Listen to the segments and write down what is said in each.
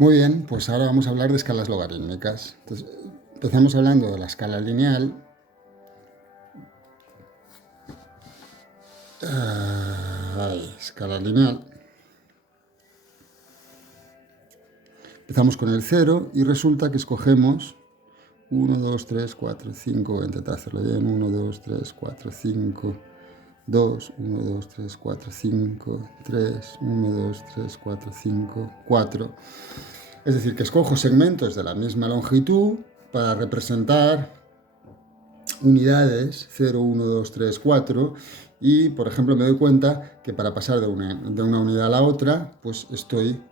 Muy bien, pues ahora vamos a hablar de escalas logarítmicas. Entonces, empezamos hablando de la escala lineal. Escala lineal. Empezamos con el 0 y resulta que escogemos 1, 2, 3, 4, 5. Voy a intentar hacerlo bien. 1, 2, 3, 4, 5, 2, 1, 2, 3, 4, 5, 3, 1, 2, 3, 4, 5, 4. Es decir, que escojo segmentos de la misma longitud para representar unidades 0, 1, 2, 3, 4 y, por ejemplo, me doy cuenta que para pasar de una unidad a la otra, pues estoy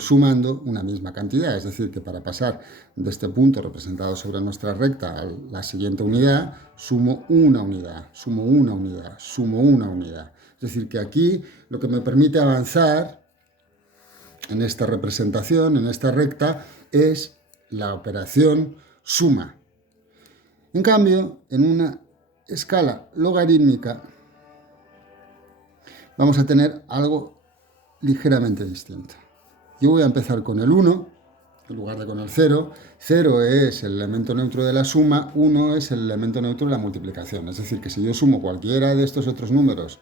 sumando una misma cantidad. Es decir, que para pasar de este punto representado sobre nuestra recta a la siguiente unidad, sumo una unidad, sumo una unidad, sumo una unidad. Es decir, que aquí lo que me permite avanzar en esta representación, en esta recta, es la operación suma. En cambio, en una escala logarítmica vamos a tener algo ligeramente distinto. Yo voy a empezar con el 1 en lugar de con el 0. 0 es el elemento neutro de la suma, 1 es el elemento neutro de la multiplicación. Es decir, que si yo sumo cualquiera de estos otros números,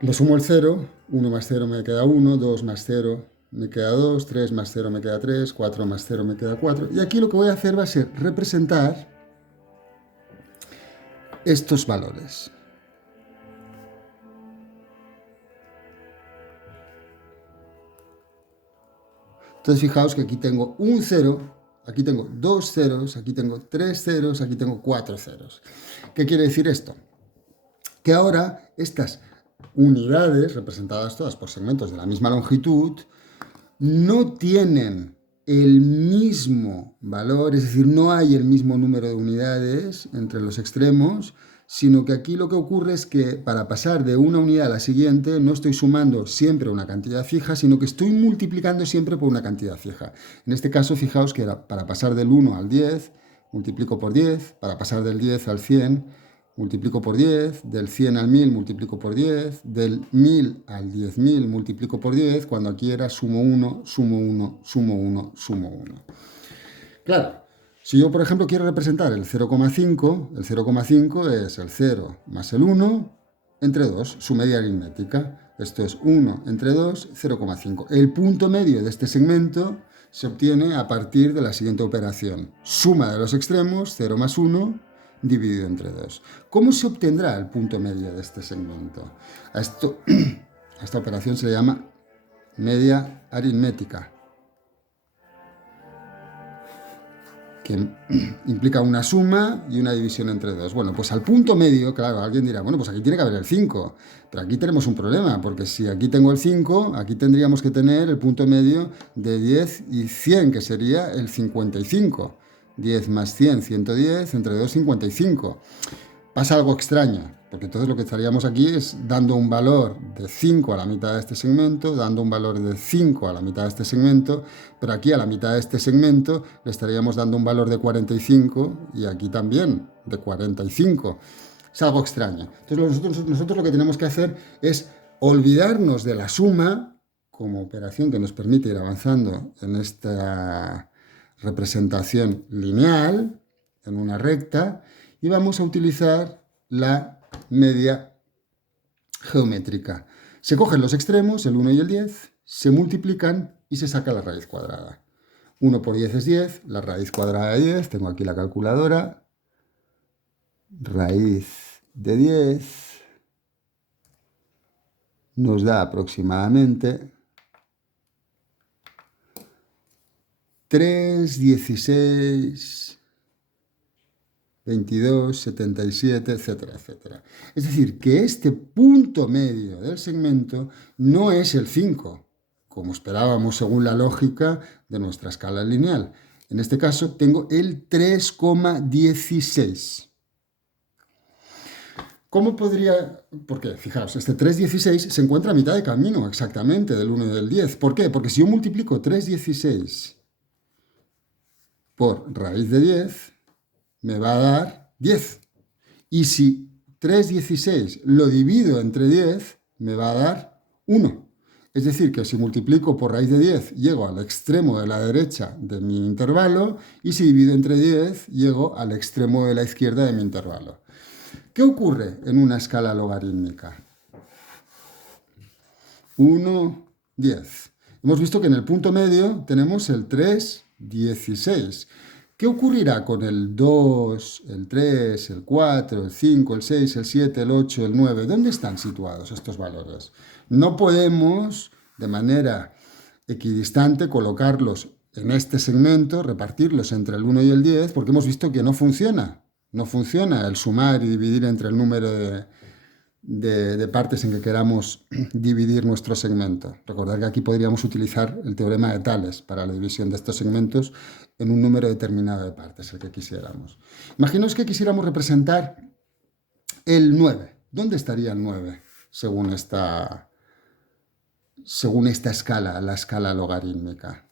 le sumo el 0, 1 más 0 me queda 1, 2 más 0 me queda 2, 3 más 0 me queda 3, 4 más 0 me queda 4. Y aquí lo que voy a hacer va a ser representar estos valores. Entonces fijaos que aquí tengo un 0, aquí tengo dos ceros, aquí tengo tres ceros, aquí tengo cuatro ceros. ¿Qué quiere decir esto? Que ahora estas unidades, representadas todas por segmentos de la misma longitud, no tienen el mismo valor, es decir, no hay el mismo número de unidades entre los extremos, sino que aquí lo que ocurre es que para pasar de una unidad a la siguiente no estoy sumando siempre una cantidad fija, sino que estoy multiplicando siempre por una cantidad fija. En este caso, fijaos que para pasar del 1 al 10, multiplico por 10, para pasar del 10 al 100, multiplico por 10, del 100 al 1000 multiplico por 10, del 1000 al 10.000 multiplico por 10, cuando aquí era sumo 1, sumo 1, sumo 1, sumo 1. Claro, si yo, por ejemplo, quiero representar el 0,5, el 0,5 es el 0 más el 1 entre 2, su media aritmética. Esto es 1 entre 2, 0,5. El punto medio de este segmento se obtiene a partir de la siguiente operación. Suma de los extremos, 0 más 1, dividido entre 2. ¿Cómo se obtendrá el punto medio de este segmento? A esta operación se le llama media aritmética, que implica una suma y una división entre dos. Bueno, pues al punto medio, claro, alguien dirá, bueno, pues aquí tiene que haber el 5, pero aquí tenemos un problema, porque si aquí tengo el 5, aquí tendríamos que tener el punto medio de 10 y 100, que sería el 55. 10 más 100, 110, entre 2, 55. Pasa algo extraño, porque entonces lo que estaríamos aquí es dando un valor de 5 a la mitad de este segmento, dando un valor de 5 a la mitad de este segmento, pero aquí a la mitad de este segmento le estaríamos dando un valor de 45 y aquí también de 45. Es algo extraño. Entonces nosotros lo que tenemos que hacer es olvidarnos de la suma como operación que nos permite ir avanzando en esta representación lineal, en una recta, y vamos a utilizar la media geométrica. Se cogen los extremos, el 1 y el 10, se multiplican y se saca la raíz cuadrada. 1 por 10 es 10, la raíz cuadrada de 10, tengo aquí la calculadora, raíz de 10 nos da aproximadamente 3, 16, 22, 77, etcétera, etcétera. Es decir, que este punto medio del segmento no es el 5, como esperábamos según la lógica de nuestra escala lineal. En este caso tengo el 3,16. ¿Cómo podría...? Porque, fijaos, este 3,16 se encuentra a mitad de camino exactamente del 1 y del 10. ¿Por qué? Porque si yo multiplico 3,16 por raíz de 10, me va a dar 10. Y si 3,16 lo divido entre 10, me va a dar 1. Es decir, que si multiplico por raíz de 10, llego al extremo de la derecha de mi intervalo, y si divido entre 10, llego al extremo de la izquierda de mi intervalo. ¿Qué ocurre en una escala logarítmica? 1, 10. Hemos visto que en el punto medio tenemos el 3, 16. ¿Qué ocurrirá con el 2, el 3, el 4, el 5, el 6, el 7, el 8, el 9? ¿Dónde están situados estos valores? No podemos de manera equidistante colocarlos en este segmento, repartirlos entre el 1 y el 10, porque hemos visto que no funciona. No funciona el sumar y dividir entre el número de partes en que queramos dividir nuestro segmento. Recordad que aquí podríamos utilizar el teorema de Tales para la división de estos segmentos en un número determinado de partes, el que quisiéramos. Imaginaos que quisiéramos representar el 9. ¿Dónde estaría el 9 según esta escala, la escala logarítmica?